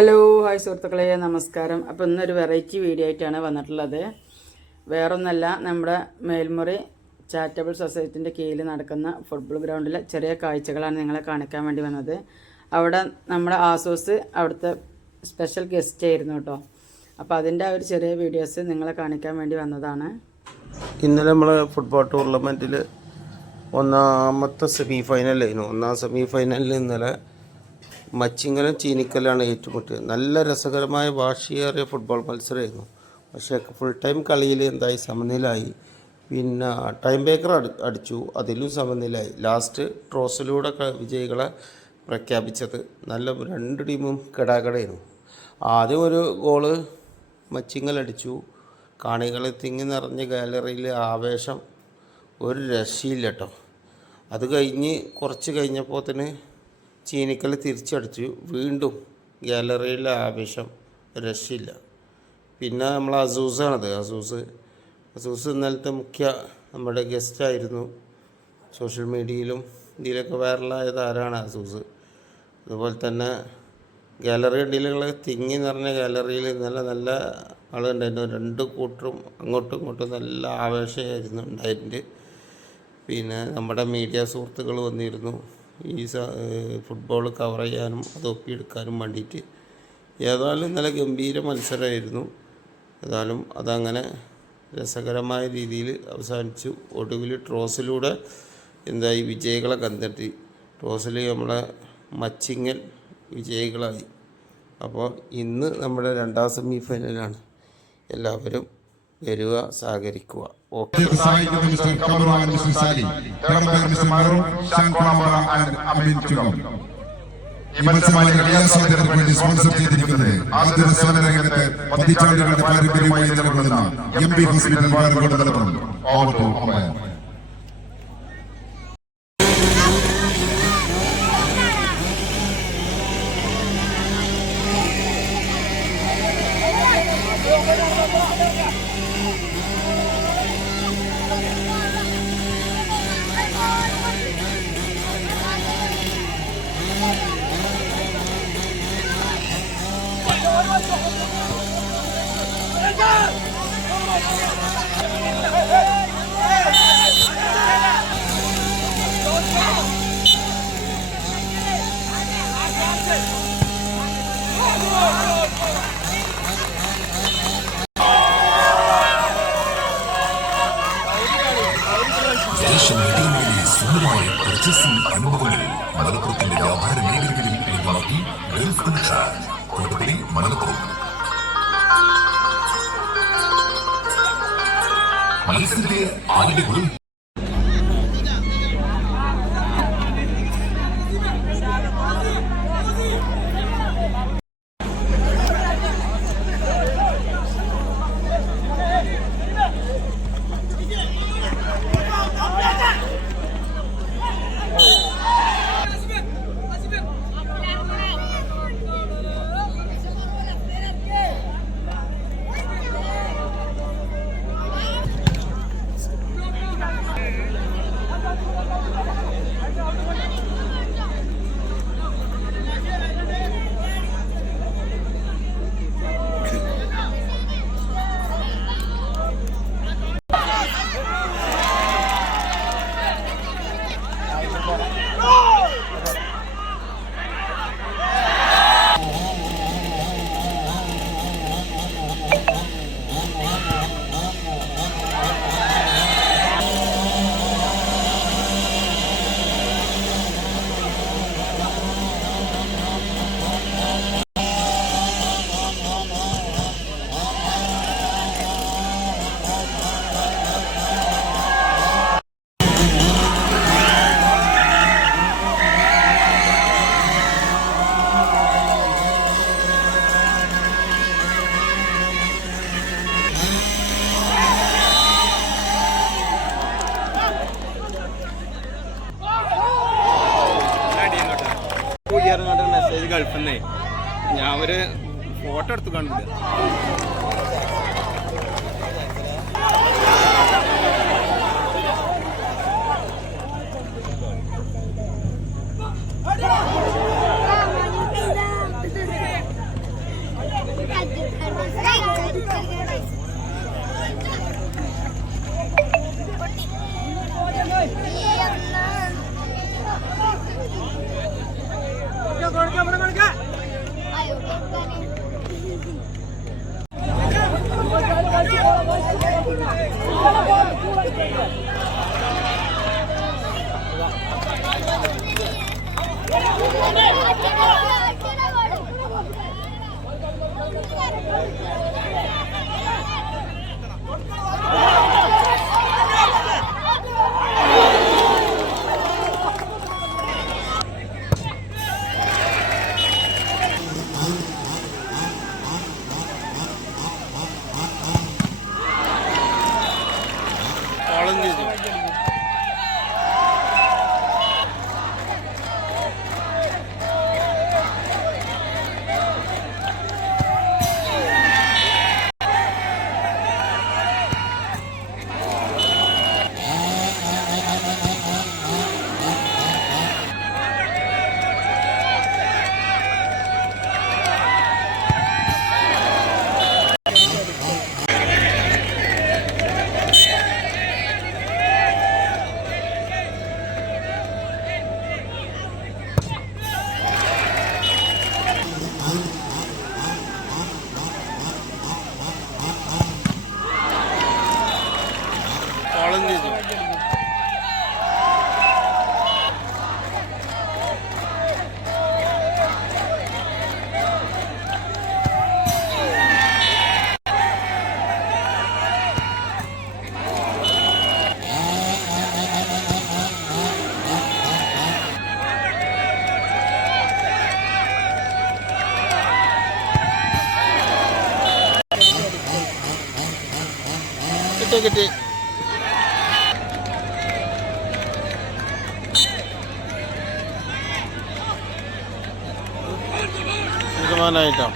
Hello hi സുഹൃത്തുക്കളെ, നമസ്കാരം. അപ്പോൾ ഇന്നൊരു വെറൈറ്റി വീഡിയോ ആയിട്ടാണ് വന്നിട്ടുള്ളത്. വേറൊന്നല്ല, നമ്മുടെ മേൽമുറി ചാരിറ്റബിൾ സൊസൈറ്റിൻ്റെ കീഴിൽ നടക്കുന്ന ഫുട്ബോൾ ഗ്രൗണ്ടിലെ ചെറിയ കാഴ്ചകളാണ് നിങ്ങളെ കാണിക്കാൻ വേണ്ടി വന്നത്. അവിടെ നമ്മുടെ ആസോസ് അവിടുത്തെ സ്പെഷ്യൽ ഗസ്റ്റ് ആയിരുന്നു കേട്ടോ. അപ്പോൾ അതിൻ്റെ ഒരു ചെറിയ വീഡിയോസ് നിങ്ങളെ കാണിക്കാൻ വേണ്ടി വന്നതാണ്. ഇന്നലെ നമ്മൾ ഫുട്ബോൾ ടൂർണമെൻറ്റിൽ ഒന്നാമത്തെ സെമി ഫൈനലായിരുന്നു. ഒന്നാം സെമി ഫൈനലിൽ ഇന്നലെ മച്ചിങ്ങലും ചീനിക്കലാണ് ഏറ്റുമുട്ടിയത്. നല്ല രസകരമായ വാശിയേറിയ ഫുട്ബോൾ മത്സരമായിരുന്നു. പക്ഷേ ഫുൾ ടൈം കളിയിൽ എന്തായി, സമനിലായി. പിന്നെ ടൈം ബ്രേക്കർ അടിച്ചു, അതിലും സമനിലായി. ലാസ്റ്റ് ട്രോസിലൂടെ വിജയികളെ പ്രഖ്യാപിച്ചത്. നല്ല രണ്ട് ടീമും കെടാകടയായിരുന്നു. ആദ്യം ഒരു ഗോള് മച്ചിങ്ങലടിച്ചു. കാണികൾ തിങ്ങി നിറഞ്ഞ ഗാലറിയിൽ ആവേശം ഒരു രക്ഷയില്ല കേട്ടോ. അത് കഴിഞ്ഞ് കുറച്ച് കഴിഞ്ഞപ്പോൾ തന്നെ ചീനിക്കൽ തിരിച്ചടിച്ചു. വീണ്ടും ഗാലറിയിലെ ആവേശം രക്ഷയില്ല. പിന്നെ നമ്മൾ അസൂസാണത്. അസൂസ് ഇന്നലത്തെ മുഖ്യ നമ്മുടെ ഗസ്റ്റായിരുന്നു. സോഷ്യൽ മീഡിയയിലും ഇതിലൊക്കെ വൈറലായ താരമാണ് അസൂസ്. അതുപോലെ തന്നെ ഗാലറി അടിയിലുള്ള തിങ്ങി നിറഞ്ഞ ഗാലറിയിൽ ഇന്നലെ നല്ല ആളുണ്ടായിരുന്നു. രണ്ട് കൂട്ടരും അങ്ങോട്ടും ഇങ്ങോട്ടും നല്ല ആവേശമായിരുന്നു ഉണ്ടായിട്ടുണ്ട്. പിന്നെ നമ്മുടെ മീഡിയ സുഹൃത്തുക്കൾ വന്നിരുന്നു ഈ ഫുട്ബോൾ കവർ ചെയ്യാനും അത് ഒപ്പിയെടുക്കാനും വേണ്ടിയിട്ട്. ഏതായാലും ഇന്നലെ ഗംഭീര മത്സരമായിരുന്നു. ഏതായാലും അതങ്ങനെ രസകരമായ രീതിയിൽ അവസാനിച്ചു. ഒടുവിൽ ട്രോസിലൂടെ എന്തായി, വിജയികളെ കണ്ടെത്തി. ട്രോസിൽ നമ്മളെ മച്ചിങ്ങൽ വിജയികളായി. അപ്പോൾ ഇന്ന് നമ്മുടെ രണ്ടാം സെമി ഫൈനലാണ്. എല്ലാവരും വരിക, സഹകരിക്കുക. ഓക്കെ. ഈ മത്സരമായിട്ട് കലാസാധ്യതകൾക്ക് വേണ്ടി സ്പോൺസർ ചെയ്തിരിക്കുന്നത് ആദ്യ സേവന രംഗത്ത് പതിറ്റാണ്ടുകളുടെ പാരമ്പര്യമായി നിലകൊള്ളുന്ന MB hospital Vazhakkode Malappuram. Over to umpire. സ്വന്തമായ പർച്ചേസിംഗ് അനുഭവങ്ങൾ മലപ്പുറത്തിന്റെ വ്യാപാര മേഖലകളിൽ ലഭ്യമാക്കി ഗൾഫ് കണക്ഷൻ കോട്ടപ്പടി മലപ്പുറം. മത്സരത്തിലെ ആദ്യ ഗോൾ മെസ്സേജ് ഗൾഫിന്നേ ഞാൻ ഒരു ഫോട്ടോ എടുത്ത് കണ്ടില്ല. കോളം ചെയ്തു. കിട്ടി തീരുമാനമായിട്ടോ